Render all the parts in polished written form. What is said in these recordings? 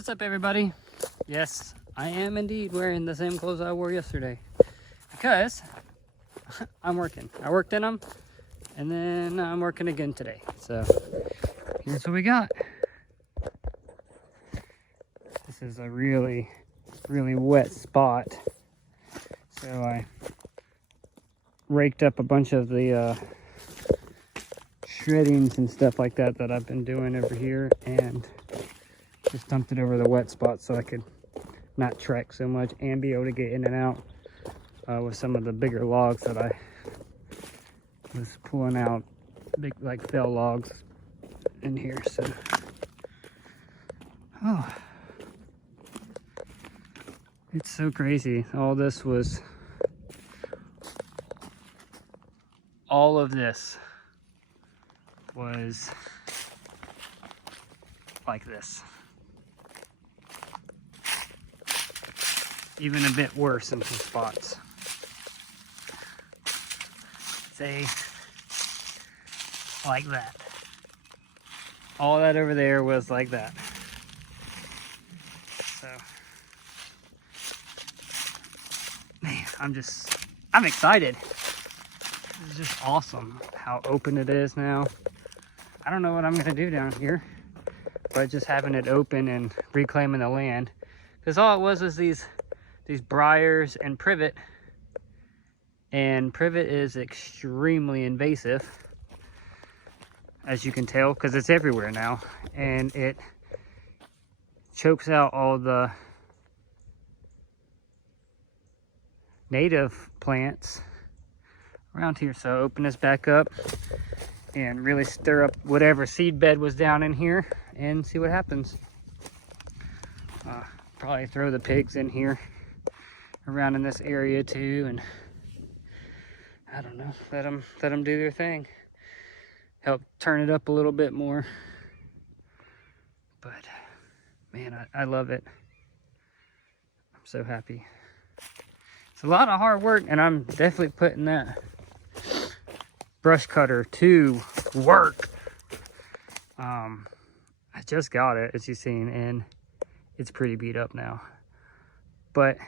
What's up, everybody? Yes, I am indeed wearing the same clothes I wore yesterday because I'm working. I worked in them and then I'm working again today. So here's what we got. This is a really wet spot. So I raked up a bunch of the shreddings and stuff like that I've been doing over here and just dumped it over the wet spot so I could not trek so much and be able to get in and out with some of the bigger logs that I was pulling out, big like fell logs in here. So it's so crazy. All of this was like this. Even a bit worse in some spots. Say, like that. All that over there was like that. So, man, I'm excited. This is just awesome how open it is now. I don't know what I'm gonna do down here, but just having it open and reclaiming the land. Because all it was these briars and privet. And privet is extremely invasive, as you can tell, because it's everywhere now. And it chokes out all the native plants around here. So open this back up and really stir up whatever seed bed was down in here and see what happens. Probably throw the pigs in here around in this area too, and I don't know, let them do their thing. Help turn it up a little bit more. But man, I love it. I'm so happy. It's a lot of hard work, and I'm definitely putting that brush cutter to work. I just got it, as you've seen, and it's pretty beat up now. But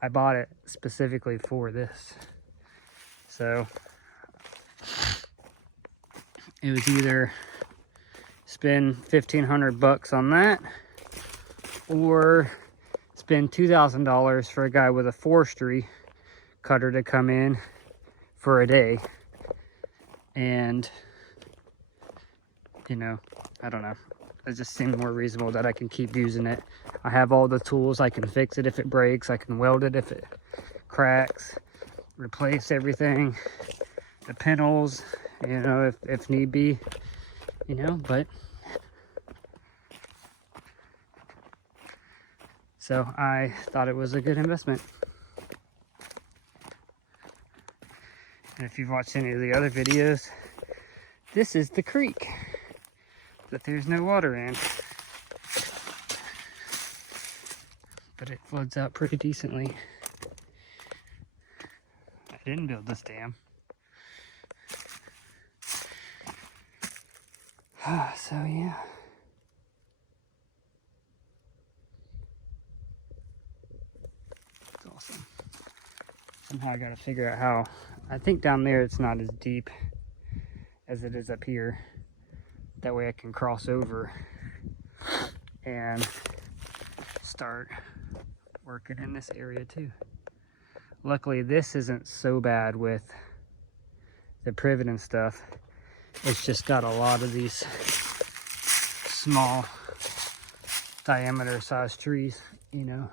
I bought it specifically for this. So it was either spend $1,500 on that or spend $2,000 for a guy with a forestry cutter to come in for a day. And, you know, I don't know. It just seemed more reasonable that I can keep using it. I have all the tools. I can fix it if it breaks. I can weld it if it cracks. Replace everything. The pinholes, you know, if need be, you know, but. So I thought it was a good investment. And if you've watched any of the other videos, this is the creek that there's no water in. But it floods out pretty decently. I didn't build this dam. So yeah. It's awesome. Somehow I gotta figure out how. I think down there it's not as deep as it is up here. That way I can cross over and start working in this area too. Luckily this isn't so bad with the privet and stuff. It's just got a lot of these small diameter sized trees, you know,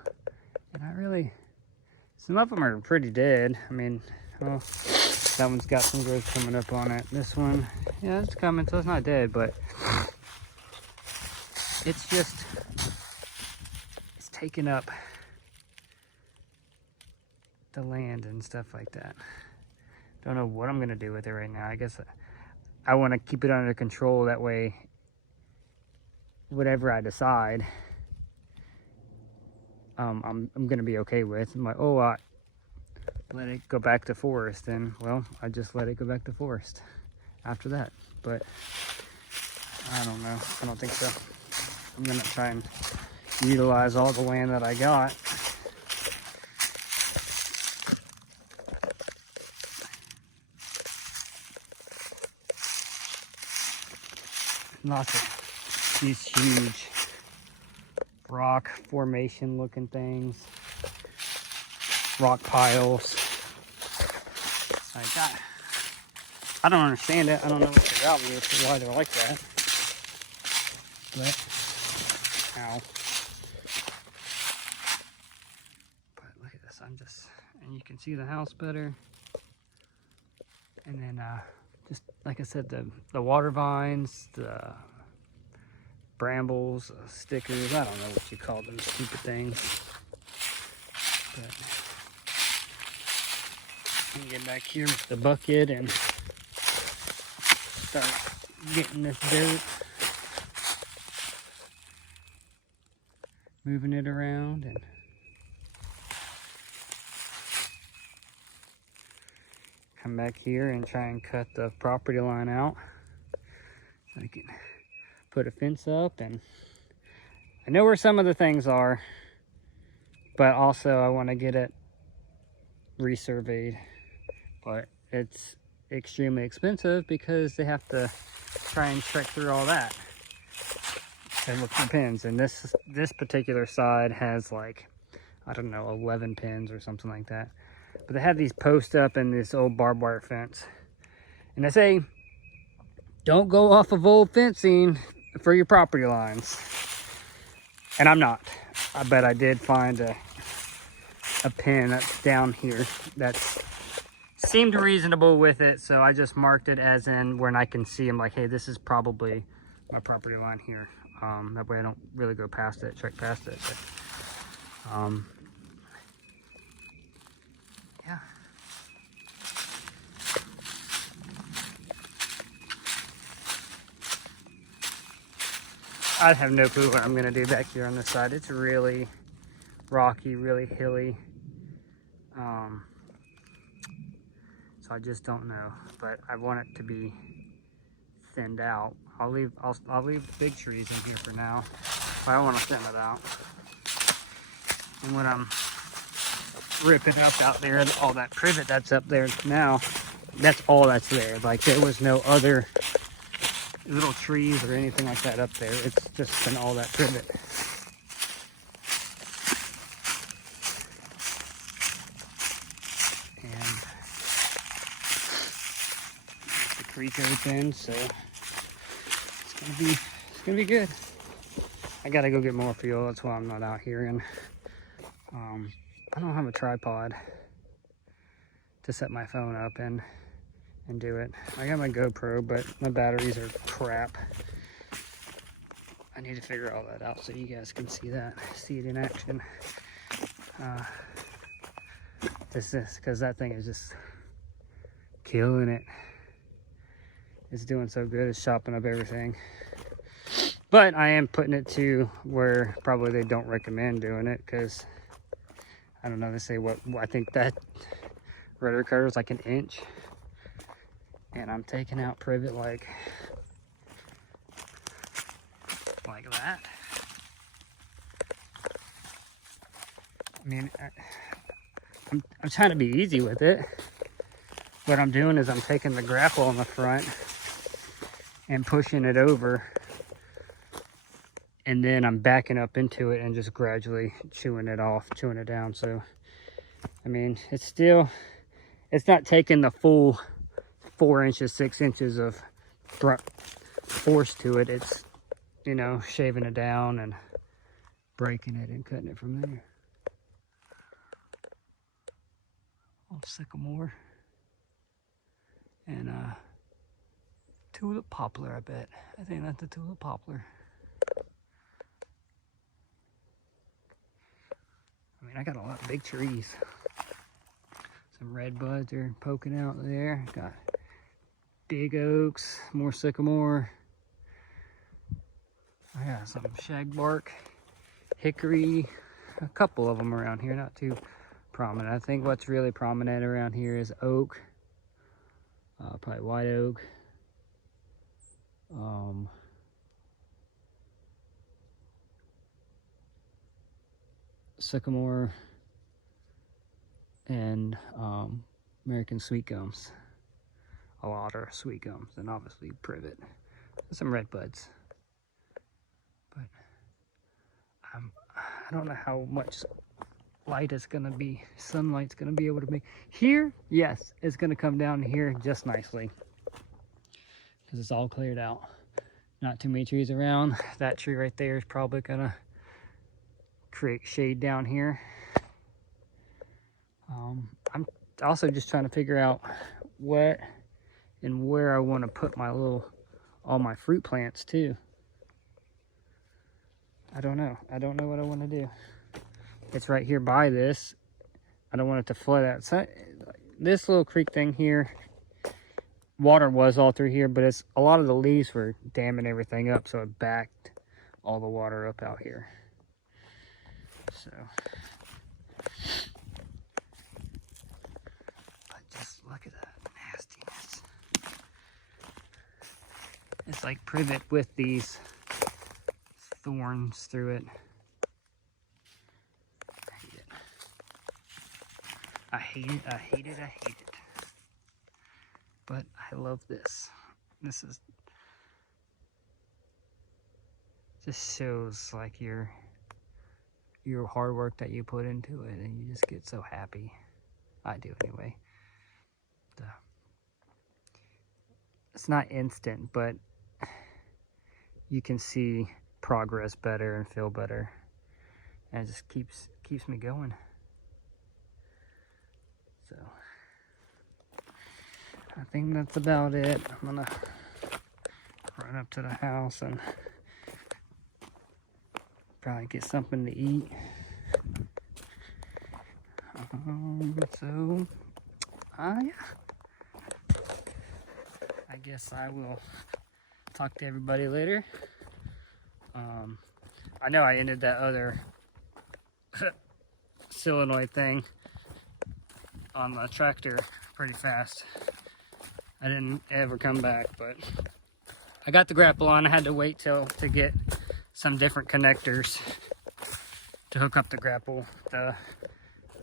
and some of them are pretty dead. I mean, oh, that one's got some growth coming up on it. This one, yeah, it's coming, so it's not dead, but it's taking up the land and stuff like that. Don't know what I'm gonna do with it right now. I guess I want to keep it under control. That way, whatever I decide, I'm gonna be okay with. I'm like, oh, let it go back to forest, and well, I just let it go back to forest after that. But I don't know. I don't think so. I'm gonna try and utilize all the land that I got. Lots of these huge rock formation looking things, rock piles. Like that. I don't understand it. I don't know what the value is for why they're like that. But, ow. But look at this. And you can see the house better. And then, just like I said, the water vines, the brambles, stickers. I don't know what you call them stupid things. But I can get back here with the bucket and start getting this dirt, moving it around, and come back here and try and cut the property line out so I can put a fence up. And I know where some of the things are, but also I want to get it resurveyed, but it's extremely expensive because they have to try and trek through all that and look for pins. And this particular side has, like, I don't know, 11 pins or something like that. But they have these posts up in this old barbed wire fence, and I say don't go off of old fencing for your property lines. And I'm not, but I did find a pin that's down here that seemed reasonable with it, so I just marked it as in when I can see, I'm like, hey, this is probably my property line here. That way I don't really go past it, trek past it. But, yeah. I have no clue what I'm gonna do back here on this side. It's really rocky, really hilly. So I just don't know, but I want it to be thinned out. I'll leave the big trees in here for now, but I want to thin it out. And when I'm ripping up out there, all that privet that's up there now, that's all that's there. Like, there was no other little trees or anything like that up there. It's just been all that privet. And the creek open, so it's gonna be good. I gotta go get more fuel. That's why I'm not out here. And I don't have a tripod to set my phone up and do it. I got my GoPro, but my batteries are crap. I need to figure all that out so you guys can see it in action. Because that thing is just killing it. It's doing so good. It's chopping up everything. But I am putting it to where probably they don't recommend doing it, because I don't know, they say I think that rotor cutter is like an inch. And I'm taking out privet like that. I mean, I'm trying to be easy with it. What I'm doing is I'm taking the grapple on the front and pushing it over, and then I'm backing up into it and just gradually chewing it down. So, I mean, it's not taking the full 4 inches, 6 inches of force to it. It's, you know, shaving it down and breaking it and cutting it from there. Oh, sycamore and tulip poplar, I bet. I think that's a tulip poplar. I mean, I got a lot of big trees. Some red buds are poking out there. Got big oaks, more sycamore. I got some shagbark, hickory, a couple of them around here, not too prominent. I think what's really prominent around here is oak, probably white oak. sycamore, and American sweet gums. A lot of sweet gums, and obviously privet, and some red buds. But I don't know how much light is gonna be, sunlight's gonna be able to make. Here, yes, it's gonna come down here just nicely because it's all cleared out. Not too many trees around. That tree right there is probably gonna create shade down here. I'm also just trying to figure out what and where I want to put my all my fruit plants too. I don't know what I want to do. It's right here by this. I don't want it to flood outside. This little creek thing here, water was all through here, but it's a lot of the leaves were damming everything up, so it backed all the water up out here. So, but just look at that nastiness. It's like privet with these thorns through it. I hate it. I hate it. I hate it. But I love this. This is just shows like your hard work that you put into it, and you just get so happy. I do anyway. It's not instant, but you can see progress better and feel better, and it just keeps me going. So I think that's about it. I'm gonna run up to the house and probably get something to eat. Yeah. I guess I will talk to everybody later. I know I ended that other solenoid thing on the tractor pretty fast. I didn't ever come back, but I got the grapple on. I had to wait to get some different connectors to hook up the grapple, the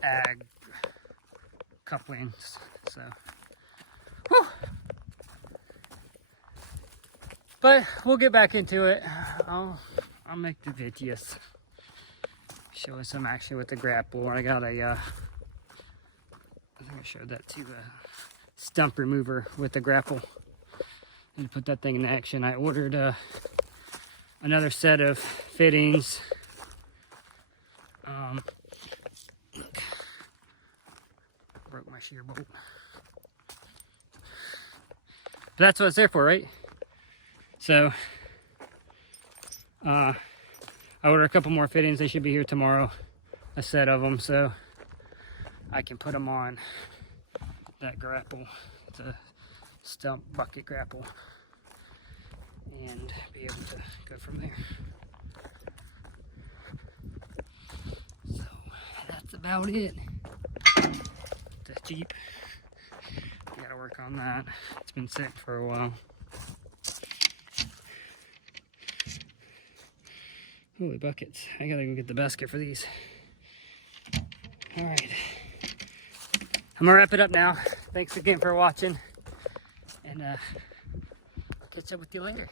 ag couplings. So, whew. But we'll get back into it. I'll make the videos. Show us some action with the grapple. I got a, I think I showed that to the stump remover with the grapple. And put that thing in action. I ordered another set of fittings. Look. Broke my shear bolt. But that's what it's there for, right? So, I ordered a couple more fittings. They should be here tomorrow, a set of them, so I can put them on that grapple. It's a stump bucket grapple, and be able to go from there. So that's about it. The Jeep, gotta work on that. It's been sick for a while. Holy buckets. I gotta go get the basket for these. Alright. I'm gonna wrap it up now. Thanks again for watching. And catch up with you later.